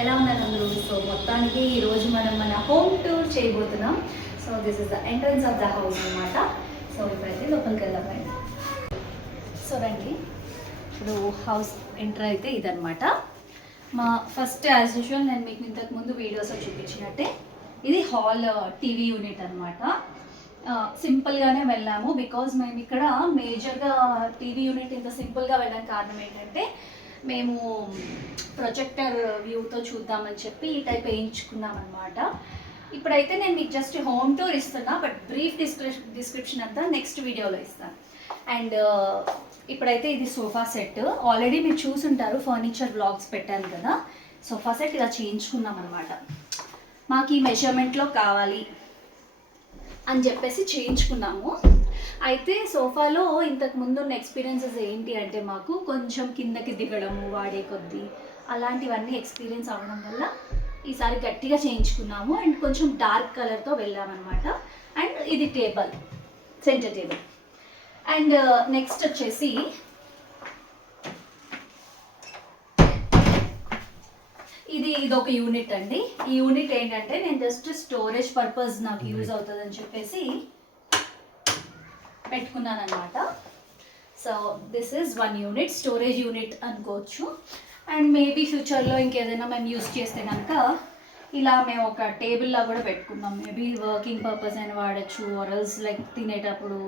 ఎలా ఉన్నారు అందరూ? సో మొత్తానికి ఈరోజు మనం మన హోమ్ టూర్ చేయబోతున్నాం. So this is the entrance of the house అనమాట. సో ఇప్పుడైతే లోపలికి వెళ్దామండి. సో రండి, ఇప్పుడు హౌస్ ఎంటర్ అయితే ఇదనమాట. మా ఫస్ట్ యాజ్ యూజువల్ నేను మీకు ఇంతకుముందు వీడియోస్లో చూపించినట్టే ఇది హాల్ టీవీ యూనిట్ అనమాట. సింపుల్గానే వెళ్ళాము బికాజ్ మేము ఇక్కడ మేజర్గా టీవీ యూనిట్ ఇంత సింపుల్గా వెళ్ళడానికి కారణం ఏంటంటే మేము ప్రొజెక్టర్ వ్యూతో చూద్దామని చెప్పి ఈ టైప్ వేయించుకున్నాం అనమాట. ఇప్పుడైతే నేను మీకు జస్ట్ హోమ్ టూర్ ఇస్తున్నా, బట్ బ్రీఫ్ డిస్క్రిప్షన్ అంతా నెక్స్ట్ వీడియోలో ఇస్తాను. అండ్ ఇప్పుడైతే ఇది సోఫా సెట్ ఆల్రెడీ మీరు చూసుంటారు, ఫర్నిచర్ బ్లాగ్స్ పెట్టాను కదా. సోఫా సెట్ ఇలా చేయించుకున్నాం అనమాట. మాకు ఈ మెజర్మెంట్లో కావాలి అని చెప్పేసి చేయించుకున్నాము. అయితే సోఫాలో ఇంతకు ముందు ఉన్న ఎక్స్పీరియన్సెస్ ఏంటి అంటే మాకు కొంచెం కిందకి దిగడము వాడే కొద్దీ అలాంటివన్నీ ఎక్స్పీరియన్స్ అవ్వడం వల్ల ఈసారి గట్టిగా చేయించుకున్నాము. అండ్ కొంచెం డార్క్ కలర్తో వెళ్ళామన్నమాట. అండ్ ఇది table, centre table. And next వచ్చేసి ఇది ఒక యూనిట్ అండి. ఈ యూనిట్ ఏంటంటే నేను జస్ట్ స్టోరేజ్ పర్పస్ నాకు యూజ్ అవుతుందని చెప్పేసి పెట్టుకున్నాను అనమాట. So this is one unit, storage unit అనుకోవచ్చు. అండ్ మేబీ ఫ్యూచర్లో ఇంకేదైనా మేము యూజ్ చేస్తే కనుక ఇలా మేము ఒక టేబుల్లా కూడా పెట్టుకున్నాం. మేబీ వర్కింగ్ పర్పస్ అయినా వాడచ్చు, ఆర్ఎల్స్ లైక్ తినేటప్పుడు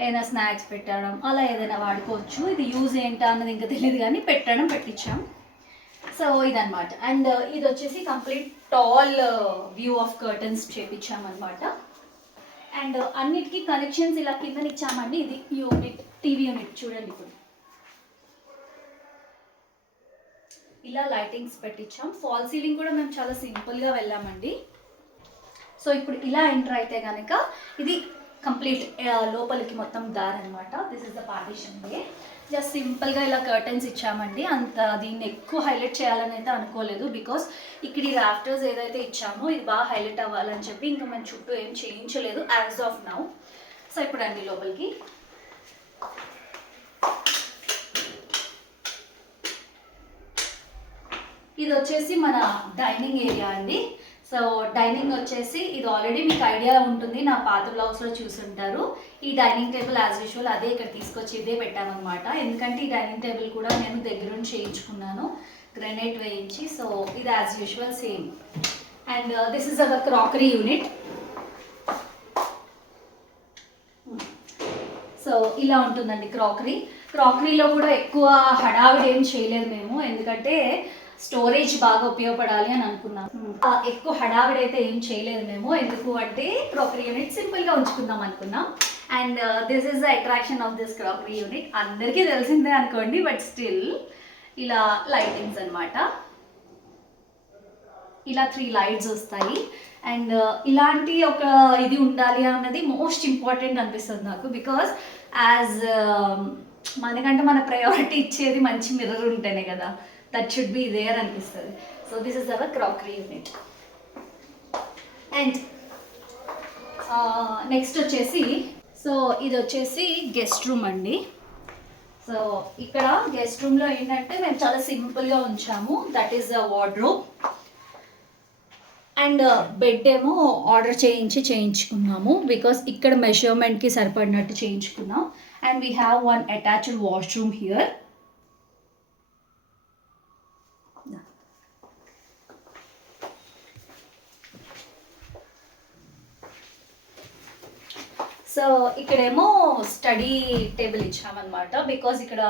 ఏదైనా స్నాక్స్ పెట్టడం అలా ఏదైనా వాడుకోవచ్చు. ఇది యూజ్ ఏంటా అన్నది ఇంకా తెలియదు కానీ పెట్టించాం. సో ఇదనమాట. అండ్ ఇది వచ్చేసి complete tall view of curtains చేపించామన్నమాట. అండ్ అన్నిటికీ కనెక్షన్స్ ఇలా కింద ఇచ్చామండి. ఇది యూనిట్, టీవీ యూనిట్ చూడండి. ఇప్పుడు ఇలా లైటింగ్స్ పెట్టించాం. ఫాల్ సీలింగ్ కూడా మేము చాలా సింపుల్గా వెళ్ళామండి. సో ఇప్పుడు ఇలా ఎంటర్ అయితే కనుక ఇది కంప్లీట్ లోపలికి మొత్తం దారి అనమాట. This is the partition way. Just సింపుల్గా ఇలా కర్టన్స్ ఇచ్చామండి. అంత దీన్ని ఎక్కువ హైలైట్ చేయాలని అయితే అనుకోలేదు బికాస్ ఇక్కడ ఈ రాఫ్టర్స్ ఏదైతే ఇచ్చామో ఇది బాగా హైలైట్ అవ్వాలని చెప్పి ఇంకా మేము చుట్టూ ఏం చేయించలేదు యాజ్ ఆఫ్ నౌ. సో ఇప్పుడు అండి లోపలికి. ఇది వచ్చేసి మన డైనింగ్ ఏరియా అండి. సో డైనింగ్ వచ్చేసి ఇది ఆల్రెడీ మీకు ఐడియా ఉంటుంది, నా పాత బ్లాగ్స్లో చూసుంటారు. ఈ డైనింగ్ టేబుల్ యాజ్ యూజువల్ అదే ఇక్కడ తీసుకొచ్చి ఇదే పెట్టామన్నమాట. ఎందుకంటే ఈ డైనింగ్ టేబుల్ కూడా నేను దగ్గరుండి చేయించుకున్నాను, గ్రానైట్ వేయించి. సో ఇది as usual same. And this is our crockery unit. So ఇలా ఉంటుందండి క్రాకరీలో కూడా ఎక్కువ హడావిడి ఏం చేయలేదు మేము, ఎందుకంటే స్టోరేజ్ బాగా ఉపయోగపడాలి అని అనుకున్నాం. ఎక్కువ హడావిడి అయితే ఏం చేయలేదు మేము, ఎందుకు అంటే క్రాకరీ యూనిట్ సింపుల్గా ఉంచుకుందాం అనుకున్నాం. And this is the attraction of this crockery unit. అందరికీ తెలిసిందే అనుకోండి, బట్ స్టిల్ ఇలా లైటింగ్స్ అనమాట. ఇలా 3 లైట్స్ వస్తాయి. అండ్ ఇలాంటి ఒక ఇది ఉండాలి అన్నది మోస్ట్ ఇంపార్టెంట్ అనిపిస్తుంది నాకు. బికాస్ యాజ్ మనకంటే మన ప్రయారిటీ ఇచ్చేది మంచి మిర్రర్ ఉంటేనే కదా, దట్ షుడ్ బి దేర్ అనిపిస్తుంది. So this is our crockery unit. And next వచ్చేసి సో ఇది వచ్చేసి గెస్ట్ రూమ్ అండి. సో ఇక్కడ గెస్ట్ రూమ్లో ఏంటంటే మేము చాలా సింపుల్గా ఉంచాము. That is the wardrobe. And bed ఏమో ఆర్డర్ చేయించుకున్నాము బికాస్ ఇక్కడ మెజర్మెంట్కి సరిపడినట్టు చేయించుకున్నాం. And we have one attached washroom here. So ఇక్కడేమో స్టడీ టేబుల్ ఇచ్చామన్నమాట బికాజ్ ఇక్కడ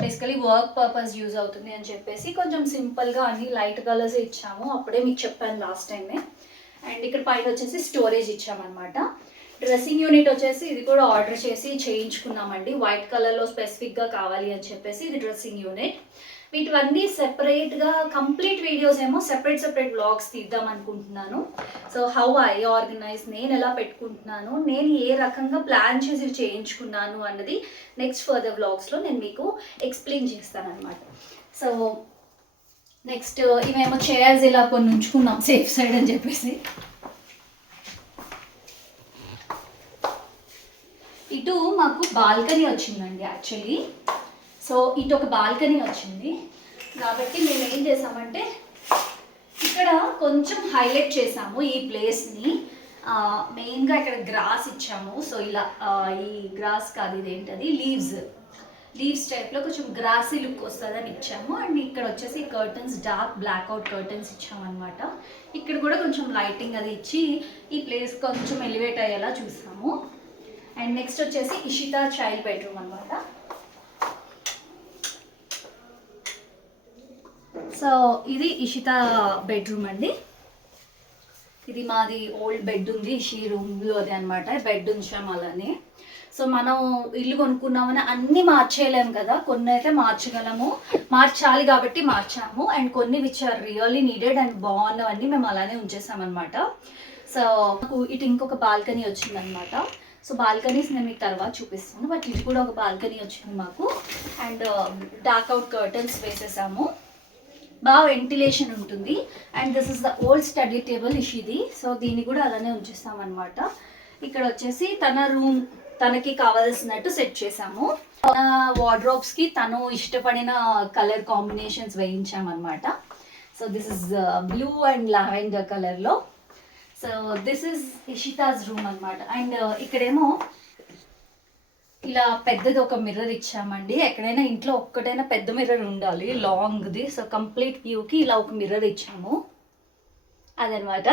బేసికలీ వర్క్ పర్పస్ యూజ్ అవుతుంది అని చెప్పేసి కొంచెం సింపుల్గా అన్ని లైట్ కలర్స్ ఇచ్చాము. అప్పుడే మీకు చెప్పాను లాస్ట్ టైమే. అండ్ ఇక్కడ పైన వచ్చేసి స్టోరేజ్ ఇచ్చామన్నమాట. డ్రెస్సింగ్ యూనిట్ వచ్చేసి ఇది కూడా ఆర్డర్ చేయించుకున్నామండి. వైట్ కలర్లో స్పెసిఫిక్గా కావాలి అని చెప్పేసి ఇది డ్రెస్సింగ్ యూనిట్. వీటివన్నీ సెపరేట్గా కంప్లీట్ వీడియోస్ ఏమో సెపరేట్ వ్లాగ్స్ తీద్దాం అనుకుంటున్నాను. సో హౌ ఐ ఆర్గనైజ్, నేను ఎలా పెట్టుకుంటున్నాను, నేను ఏ రకంగా ప్లాన్ చేసి చేయించుకున్నాను అన్నది నెక్స్ట్ ఫర్దర్ వ్లాగ్స్లో నేను మీకు ఎక్స్ప్లెయిన్ చేస్తాను అనమాట. సో నెక్స్ట్ ఇవేమో చైర్స్ ఇలా కొన్ని ఉంచుకున్నాం సేఫ్ సైడ్ అని చెప్పేసి. ఇటు మాకు బాల్కనీ వచ్చిందండి యాక్చువల్లీ. సో ఇటు ఒక బాల్కనీ వచ్చింది కాబట్టి మేము ఏం చేసామంటే ఇక్కడ కొంచెం హైలైట్ చేసాము ఈ ప్లేస్ని. మెయిన్గా ఇక్కడ గ్రాస్ ఇచ్చాము. సో ఇలా ఈ గ్రాస్ కాదు, ఇదేంటది లీవ్స్ టైప్లో కొంచెం గ్రాసీ లుక్ వస్తుందని ఇచ్చాము. అండ్ ఇక్కడ వచ్చేసి కర్టన్స్ డార్క్ బ్లాక్అవుట్ కర్టన్స్ ఇచ్చామన్నమాట. ఇక్కడ కూడా కొంచెం లైటింగ్ అది ఇచ్చి ఈ ప్లేస్ కొంచెం ఎలివేట్ అయ్యేలా చూసాము. అండ్ నెక్స్ట్ వచ్చేసి ఇషితా చైల్డ్ బెడ్రూమ్ అనమాట. సో ఇది ఇషితా బెడ్రూమ్ అండి. ఇది మాది ఓల్డ్ బెడ్ ఉంది ఇషి రూమ్లో, అది అనమాట. బెడ్ ఉంచాము అలానే. సో మనం ఇల్లు కొనుక్కున్నామని అన్నీ మార్చేయలేము కదా, కొన్ని అయితే మార్చాలి కాబట్టి మార్చాము. అండ్ కొన్ని which are really needed and బాగున్నవన్నీ మేము అలానే ఉంచేసామన్నమాట. సో ఇటు ఇంకొక బాల్కనీ వచ్చిందనమాట. సో బాల్కనీస్ నేను మీకు తర్వాత చూపిస్తాను, బట్ ఇది కూడా ఒక బాల్కనీ వచ్చింది మాకు. అండ్ డార్క్ అవుట్ కర్టన్స్ వేసేసాము, బాగా వెంటిలేషన్ ఉంటుంది. And this is the old study table ఇషిది. సో దీన్ని కూడా అలానే ఉంచేస్తామన్నమాట. ఇక్కడ వచ్చేసి తన రూమ్ తనకి కావాల్సినట్టు సెట్ చేసాము. తన వార్డ్రోబ్స్కి తను ఇష్టపడిన కలర్ కాంబినేషన్స్ వేయించామన్నమాట. So this is blue and lavender కలర్లో. So this is Ishita's room అనమాట. అండ్ ఇక్కడేమో ఇలా పెద్దది ఒక మిర్రర్ ఇచ్చామండి. ఎక్కడైనా ఇంట్లో ఒక్కటైనా పెద్ద మిర్రర్ ఉండాలి, లాంగ్ది. సో కంప్లీట్ వ్యూకి ఇలా ఒక మిర్రర్ ఇచ్చాము, అదనమాట.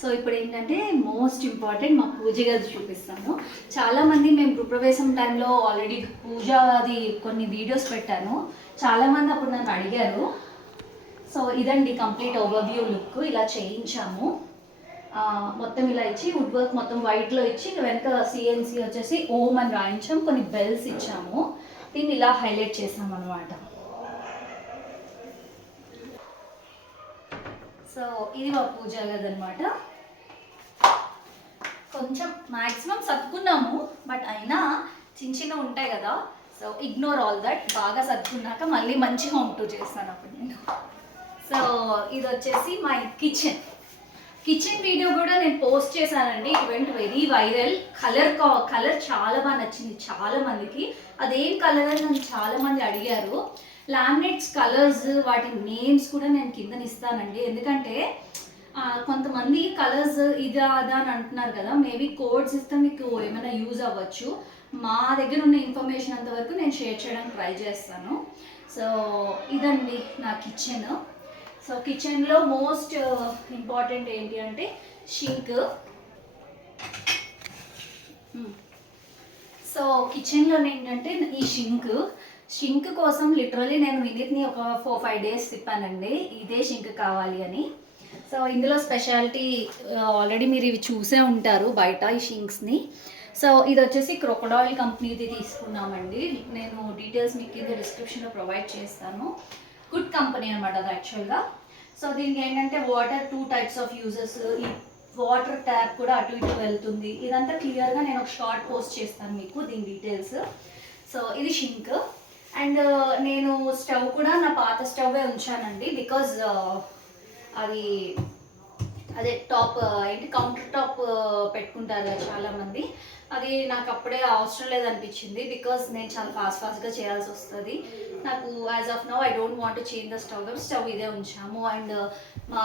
సో ఇప్పుడు ఏంటంటే మోస్ట్ ఇంపార్టెంట్ మా పూజ గది చూపిస్తాను. చాలామంది మేము గృహప్రవేశం టైంలో ఆల్రెడీ పూజ అది కొన్ని వీడియోస్ పెట్టాను. చాలామంది అప్పుడు నన్ను అడిగారు. సో ఇదండి కంప్లీట్ ఓవర్వ్యూ లుక్. ఇలా చేయించాము, మొత్తం ఇలా ఇచ్చి వుడ్ వర్క్ మొత్తం వైట్లో ఇచ్చి వెనక సిఎన్సి వచ్చేసి ఓం అని రాయించాం, కొన్ని బెల్స్ ఇచ్చాము. దీన్ని ఇలా హైలైట్ చేసాం అనమాట. సో ఇది మా పూజ గది అనమాట. కొంచెం మ్యాక్సిమం సర్దుకున్నాము, బట్ అయినా చిన్న ఉంటాయి కదా. So ignore all that. బాగా సర్దుకున్నాక మళ్ళీ మంచి హోమ్ టూర్ చేస్తాను అప్పుడు నేను. సో ఇది వచ్చేసి మై కిచెన్ వీడియో కూడా నేను పోస్ట్ చేశానండి. It went very viral. Colour చాలా బాగా నచ్చింది చాలా మందికి. అదేం కలర్ అని నన్ను చాలా మంది అడిగారు. లామినేట్స్ కలర్స్ వాటి నేమ్స్ కూడా నేను కింద ఇస్తానండి. ఎందుకంటే కొంతమంది కలర్స్ ఇదా అదా అని అంటున్నారు కదా, మేబీ కోడ్స్ ఇస్తే మీకు ఏమైనా యూజ్ అవ్వచ్చు. మా దగ్గర ఉన్న ఇన్ఫర్మేషన్ అంతవరకు నేను షేర్ చేయడానికి ట్రై చేస్తాను. సో ఇదండి నా కిచెన్. సో కిచెన్లో మోస్ట్ ఇంపార్టెంట్ ఏంటి అంటే షింక్. సో కిచెన్లో ఏంటంటే ఈ షింక్ కోసం లిటరలీ నేను వినీత్ని ఒక 4-5 డేస్ తిప్పానండి, ఇదే షింక్ కావాలి అని. సో ఇందులో స్పెషాలిటీ ఆల్రెడీ మీరు ఇవి చూసే ఉంటారు బయట ఈ షింక్స్ని. సో ఇది వచ్చేసి క్రొకడాయిల్ కంపెనీది తీసుకున్నామండి. నేను డీటెయిల్స్ మీకు కింద డిస్క్రిప్షన్లో ప్రొవైడ్ చేస్తాను. గుడ్ కంపెనీ అనమాట అది యాక్చువల్గా. సో దీనికి ఏంటంటే వాటర్ 2 టైప్స్ ఆఫ్ యూజెస్, ఈ వాటర్ ట్యాప్ కూడా అటు ఇటు వెళ్తుంది. ఇదంతా క్లియర్గా నేను ఒక షార్ట్ పోస్ట్ చేస్తాను మీకు దీని డీటెయిల్స్. సో ఇది షింక్. అండ్ నేను స్టవ్ కూడా నా పాత స్టవ్వే ఉంచానండి, బికాజ్ అది అదే టాప్ ఏంటి కౌంటర్ టాప్ పెట్టుకుంటారు కదా చాలామంది. అది నాకు అప్పుడే అవసరం లేదనిపించింది, బికాజ్ నేను చాలా ఫాస్ట్గా చేయాల్సి వస్తుంది. నాకు as of now I don't want to change the stove ఇదే ఉంచాము. అండ్ మా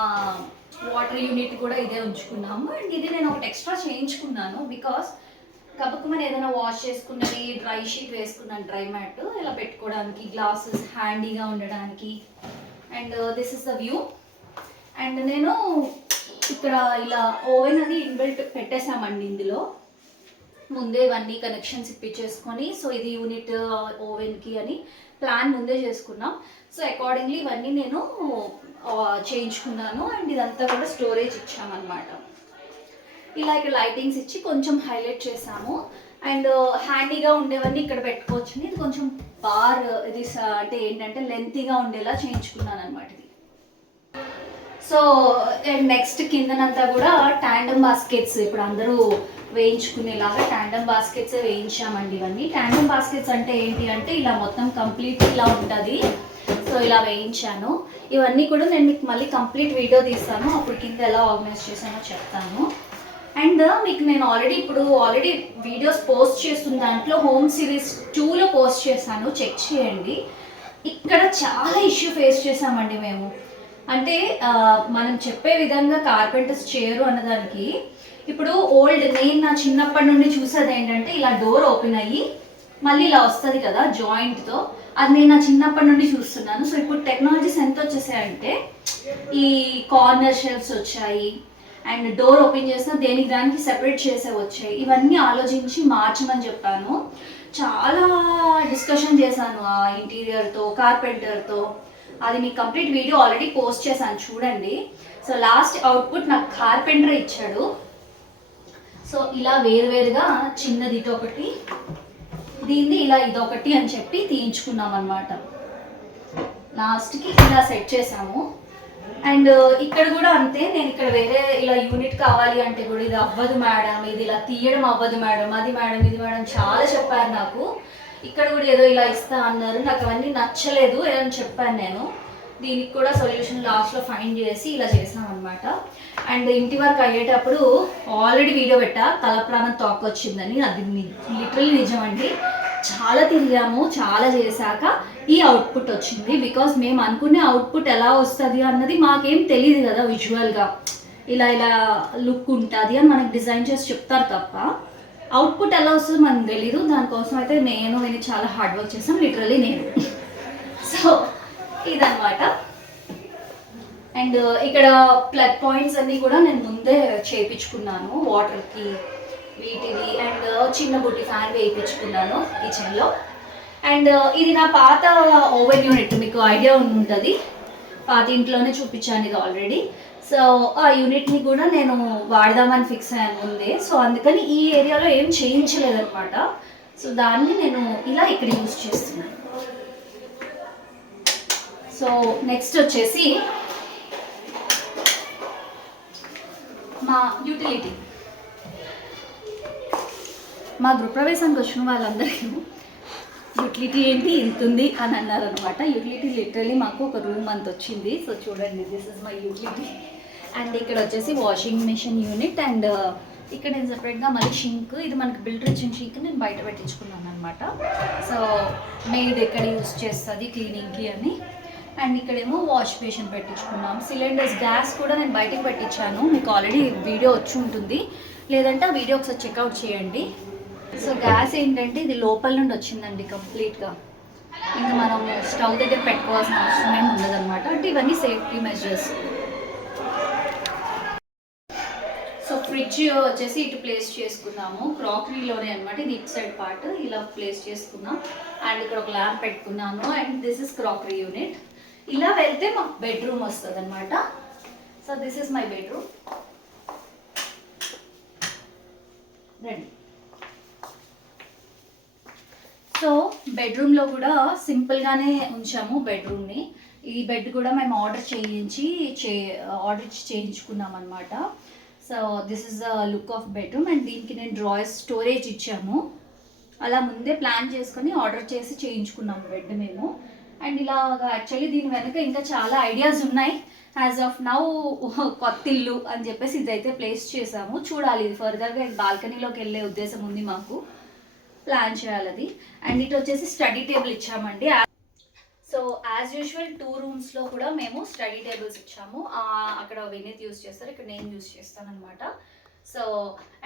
వాటర్ యూనిట్ కూడా ఇదే ఉంచుకున్నాము. అండ్ ఇది నేను ఒకటి ఎక్స్ట్రా చేయించుకున్నాను, బికాస్ కబుక్కుమని ఏదైనా వాష్ చేసుకున్నది డ్రై షీట్ వేసుకున్నాను, డ్రై మ్యాట్ ఇలా పెట్టుకోవడానికి, గ్లాసెస్ హ్యాండీగా ఉండడానికి. And this is the view. And నేను ఇక్కడ ఇలా ఓవెన్ అది ఇన్బిల్ట్ పెట్టేసామండి. ఇందులో ముందే ఇవన్నీ కనెక్షన్స్ ఇప్పించేసుకొని, సో ఇది యూనిట్ ఓవెన్కి అని ప్లాన్ ముందే చేసుకున్నాం. సో అకార్డింగ్లీ ఇవన్నీ నేను చేయించుకున్నాను. అండ్ ఇదంతా కూడా స్టోరేజ్ ఇచ్చామన్నమాట. ఇలా ఇక్కడ లైటింగ్స్ ఇచ్చి కొంచెం హైలైట్ చేసాము. అండ్ హ్యాండీగా ఉండేవన్నీ ఇక్కడ పెట్టుకోవచ్చు. ఇది కొంచెం ఇది అంటే ఏంటంటే లెంతీగా ఉండేలా చేయించుకున్నాను అనమాట ఇది. సో నెక్స్ట్ కిందనంతా కూడా ట్యాండమ్ బాస్కెట్స్ ఇప్పుడు అందరూ వేయించుకునేలాగా ట్యాండమ్ బాస్కెట్స్ వేయించామండి. ఇవన్నీ ట్యాండమ్ బాస్కెట్స్ అంటే ఏంటి అంటే ఇలా మొత్తం కంప్లీట్ ఇలా ఉంటుంది. సో ఇలా వేయించాను. ఇవన్నీ కూడా నేను మీకు మళ్ళీ కంప్లీట్ వీడియో తీస్తాను, అప్పుడు కింద ఎలా ఆర్గనైజ్ చేసానో చెప్తాను. అండ్ మీకు నేను ఆల్రెడీ వీడియోస్ పోస్ట్ చేస్తున్న దాంట్లో హోమ్ సిరీస్ 2లో పోస్ట్ చేశాను, చెక్ చేయండి. ఇక్కడ చాలా ఇష్యూ ఫేస్ చేసామండి మేము. అంటే మనం చెప్పే విధంగా కార్పెంటర్స్ చేయరు అన్నదానికి, ఇప్పుడు నేను నా చిన్నప్పటి నుండి చూసేది ఏంటంటే ఇలా డోర్ ఓపెన్ అయ్యి మళ్ళీ ఇలా వస్తుంది కదా జాయింట్తో, అది నేను నా చిన్నప్పటి నుండి చూస్తున్నాను. సో ఇప్పుడు టెక్నాలజీస్ ఎంత వచ్చేసాయంటే ఈ కార్నర్ షెల్ఫ్స్ వచ్చాయి, అండ్ డోర్ ఓపెన్ చేసినా దేనికి దానికి సెపరేట్ చేసే వచ్చాయి. ఇవన్నీ ఆలోచించి మార్చమని చెప్పాను. చాలా డిస్కషన్ చేశాను ఆ ఇంటీరియర్తో, కార్పెంటర్తో. అది మీకు కంప్లీట్ వీడియో ఆల్రెడీ పోస్ట్ చేశాను, చూడండి. సో లాస్ట్ అవుట్పుట్ నాకు కార్పెంటర్ ఇచ్చాడు. సో ఇలా వేరువేరుగా చిన్నది ఇదొకటి, దీన్ని ఇలా ఇదొకటి అని చెప్పి తీయించుకున్నాం అనమాట. లాస్ట్కి ఇలా సెట్ చేసాము. అండ్ ఇక్కడ కూడా అంతే, నేను ఇక్కడ వేరే ఇలా యూనిట్ కావాలి అంటే కూడా ఇది అవ్వదు మేడం, ఇది ఇలా తీయడం అవ్వదు మేడం, అది మేడం, ఇది మేడం చాలా చెప్పారు నాకు. ఇక్కడ కూడా ఏదో ఇలా ఇస్తా అన్నారు, నాకు అవన్నీ నచ్చలేదు అని చెప్పాను నేను. దీనికి కూడా సొల్యూషన్ లాస్ట్లో ఫైండ్ చేసి ఇలా చేసాం అనమాట. అండ్ ఇంటి వరకు అయ్యేటప్పుడు ఆల్రెడీ వీడియో పెట్టా, తల ప్రాణం తోకొచ్చిందని. అది లిటరల్లీ నిజమండి. చాలా తిరిగాము, చాలా చేశాక ఈ అవుట్పుట్ వచ్చింది. బికాస్ మేము అనుకునే అవుట్పుట్ ఎలా వస్తుంది అన్నది మాకేం తెలియదు కదా విజువల్గా. ఇలా ఇలా లుక్ ఉంటుంది అని మనకు డిజైన్ చేసి చెప్తారు తప్ప అవుట్పుట్ ఎలా వస్తుందో మనకు తెలీదు. దానికోసం అయితే నేను చాలా హార్డ్ వర్క్ చేసాను, లిటరల్లీ నేను. సో ఇదన్నమాట. అండ్ ఇక్కడ ప్లగ్ పాయింట్స్ అన్నీ కూడా నేను ముందే చేయించుకున్నాను, వాటర్కి వీటివి. అండ్ చిన్న బుట్టి ఫ్యాన్ వేయించుకున్నాను కిచెన్లో. అండ్ ఇది నా పాత ఓవెన్ యూనిట్, మీకు ఐడియా ఉంటుంది, పాత ఇంట్లోనే చూపించాను ఇది ఆల్రెడీ. సో ఆ యూనిట్ని కూడా నేను వాడదామని ఫిక్స్ అయ్యాను ముందే. సో అందుకని ఈ ఏరియాలో ఏం చేయించలేదన్నమాట. సో దాన్ని నేను ఇలా ఇక్కడ యూజ్ చేస్తున్నాను. సో నెక్స్ట్ వచ్చేసి మా యూటిలిటీ. మా గృహప్రవేశానికి వచ్చిన వాళ్ళందరికీ యూటిలిటీ ఏంటి ఇంత ఉంది అని అన్నారు అనమాట. యూటిలిటీ లిటరలీ మాకు ఒక రూమ్ అంత వచ్చింది. సో చూడండి, this is my utility. And ఇక్కడ వచ్చేసి వాషింగ్ మిషన్ యూనిట్. అండ్ ఇక్కడ నేను సపరేట్గా మళ్ళీ షింక్, ఇది మనకి బిల్డర్ ఇచ్చిన షింక్ నేను బయట పెట్టించుకున్నాను అనమాట. సో మెయిడ్ ఎక్కడ యూజ్ చేస్తుంది క్లీనింగ్కి అని. అండ్ ఇక్కడేమో వాష్ బేసిన్ పెట్టించుకున్నాం. సిలిండర్స్, గ్యాస్ కూడా నేను బయటకు పెట్టించాను, మీకు ఆల్రెడీ వీడియో వచ్చి ఉంటుంది, లేదంటే ఆ వీడియో ఒకసారి చెక్అవుట్ చేయండి. సో గ్యాస్ ఏంటంటే ఇది లోపల నుండి వచ్చిందండి కంప్లీట్గా. ఇంకా మనం స్టవ్ దగ్గర పెట్టుకోవాల్సిన అవసరం ఏమి ఉండదన్నమాట. అంటే ఇవన్నీ సేఫ్టీ మెజర్స్. సో ఫ్రిడ్జ్ వచ్చేసి ఇటు ప్లేస్ చేసుకున్నాము, క్రాకరీలోనే అనమాట. ఇది ఇటు సైడ్ పార్ట్ ఇలా ప్లేస్ చేసుకున్నాం. అండ్ ఇక్కడ ఒక ల్యాంప్ పెట్టుకున్నాను. And this is crockery unit. ఇలా వెళ్తే మాకు బెడ్రూమ్ వస్తుంది అనమాట. So this is my bedroom. రండి. సో బెడ్రూమ్లో కూడా సింపుల్గానే ఉంచాము బెడ్రూమ్ని. ఈ బెడ్ కూడా మేము ఆర్డర్ చేయించుకున్నాం అనమాట. So this is the look of bedroom. And దీనికి నేను డ్రాయర్ స్టోరేజ్ ఇచ్చాము. అలా ముందే ప్లాన్ చేసుకొని ఆర్డర్ చేసి చేయించుకున్నాము బెడ్ మేము. అండ్ ఇలాగా యాక్చువల్లీ దీని వెనక ఇంకా చాలా ఐడియాస్ ఉన్నాయి. యాజ్ ఆఫ్ నౌ కొత్త ఇల్లు అని చెప్పేసి ఇదైతే ప్లేస్ చేసాము. చూడాలి, ఇది ఫర్దర్గా బాల్కనీలోకి వెళ్ళే ఉద్దేశం ఉంది మాకు, ప్లాన్ చేయాలి అది. అండ్ ఇటు వచ్చేసి స్టడీ టేబుల్ ఇచ్చామండి. సో యాజ్ యూజువల్ 2 రూమ్స్లో కూడా మేము స్టడీ టేబుల్స్ ఇచ్చాము. అక్కడ వినీత్ యూజ్ చేస్తారు, ఇక్కడ నేను యూజ్ చేస్తాను అనమాట. సో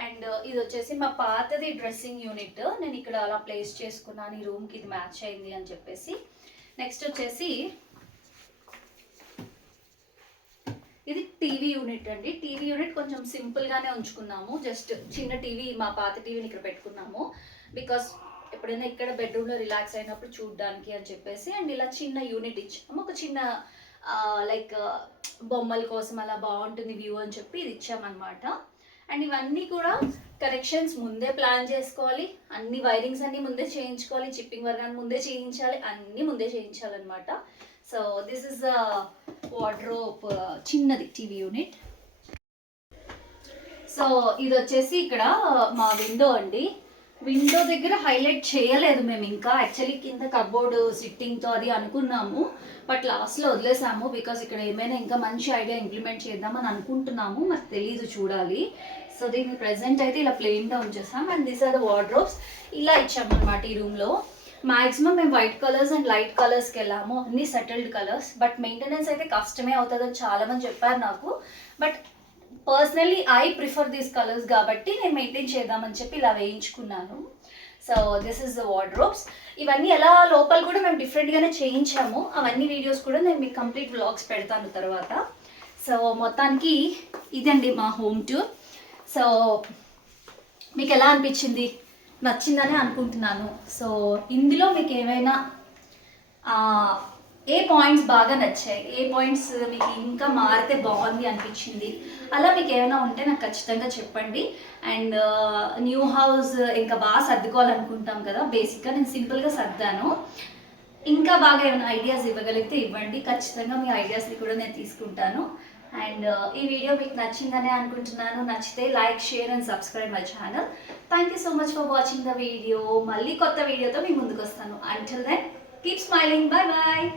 అండ్ ఇది వచ్చేసి మా పాతది డ్రెస్సింగ్ యూనిట్, నేను ఇక్కడ అలా ప్లేస్ చేసుకున్నాను. ఈ రూమ్కి ఇది మ్యాచ్ అయింది అని చెప్పేసి. నెక్స్ట్ వచ్చేసి ఇది టీవీ యూనిట్ అండి. టీవీ యూనిట్ కొంచెం సింపుల్గానే ఉంచుకున్నాము. జస్ట్ చిన్న టీవీ, మా పాత టీవీని ఇక్కడ పెట్టుకున్నాము. బికాస్ ఎప్పుడైనా ఇక్కడ బెడ్రూమ్లో రిలాక్స్ అయినప్పుడు చూడడానికి అని చెప్పేసి. అండ్ ఇలా చిన్న యూనిట్ ఇచ్చాము, ఒక చిన్న లైక్ బొమ్మల కోసం అలా బాగుంటుంది వ్యూ అని చెప్పి ఇది ఇచ్చామన్నమాట. అండ్ ఇవన్నీ కూడా కనెక్షన్స్ ముందే ప్లాన్ చేసుకోవాలి, అన్ని వైరింగ్స్ అన్నీ ముందే చేయించుకోవాలి, చిప్పింగ్ వర్క్ అని ముందే చేయించాలి, అన్నీ ముందే చేయించాలన్నమాట. సో దిస్ ఇస్ వార్డ్రోబ్, చిన్నది టీవీ యూనిట్. సో ఇది వచ్చేసి ఇక్కడ మా విండో అండి. విండో దగ్గర హైలైట్ చేయలేదు మేము ఇంకా. యాక్చువల్లీ కింద కబోర్డ్ సిట్టింగ్తో అది అనుకున్నాము, బట్ లాస్ట్లో వదిలేసాము. బికాస్ ఇక్కడ ఏమైనా ఇంకా మంచి ఐడియా ఇంప్లిమెంట్ చేద్దామని అనుకుంటున్నాము, మరి తెలీదు, చూడాలి. సో దీన్ని ప్రెజెంట్ అయితే ఇలా ప్లెయిన్గా ఉంచేసాం. And these are the wardrobes. ఇలా ఇచ్చామన్నమాట ఈ రూమ్లో. మ్యాక్సిమం మేము వైట్ కలర్స్ అండ్ లైట్ కలర్స్కి వెళ్ళాము, అన్ని సెటిల్డ్ కలర్స్. బట్ మెయింటెనెన్స్ అయితే కష్టమే అవుతుందని చాలామంది చెప్పారు నాకు. But personally I prefer these colours కాబట్టి నేను మెయింటైన్ చేద్దామని చెప్పి ఇలా వేయించుకున్నాను. So this is the wardrobes. ఇవన్నీ ఎలా లోపల కూడా మేము డిఫరెంట్గానే చేయించాము. అవన్నీ వీడియోస్ కూడా నేను మీకు కంప్లీట్ వ్లాగ్స్ పెడతాను తర్వాత. సో మొత్తానికి ఇదండి మా హోమ్ టూర్. సో మీకు ఎలా అనిపించింది, నచ్చిందని అనుకుంటున్నాను. సో ఇందులో మీకు ఏమైనా ఏ పాయింట్స్ బాగా నచ్చాయి, ఏ పాయింట్స్ మీకు ఇంకా మారితే బాగుంది అనిపించింది, అలా మీకు ఏమైనా ఉంటే నాకు ఖచ్చితంగా చెప్పండి. అండ్ న్యూ హౌస్ ఇంకా బాగా సర్దుకోవాలనుకుంటాం కదా, బేసిక్గా నేను సింపుల్గా సర్దాను. ఇంకా బాగా ఏమైనా ఐడియాస్ ఇవ్వగలిగితే ఇవ్వండి, ఖచ్చితంగా మీ ఐడియాస్ని కూడా నేను తీసుకుంటాను. అండ్ ఈ వీడియో మీకు నచ్చిందనే అనుకుంటున్నాను. నచ్చితే like, share and subscribe my channel. Thank you so much for watching the video. మళ్ళీ కొత్త వీడియోతో మీ ముందుకు వస్తాను. Until then keep smiling. Bye bye.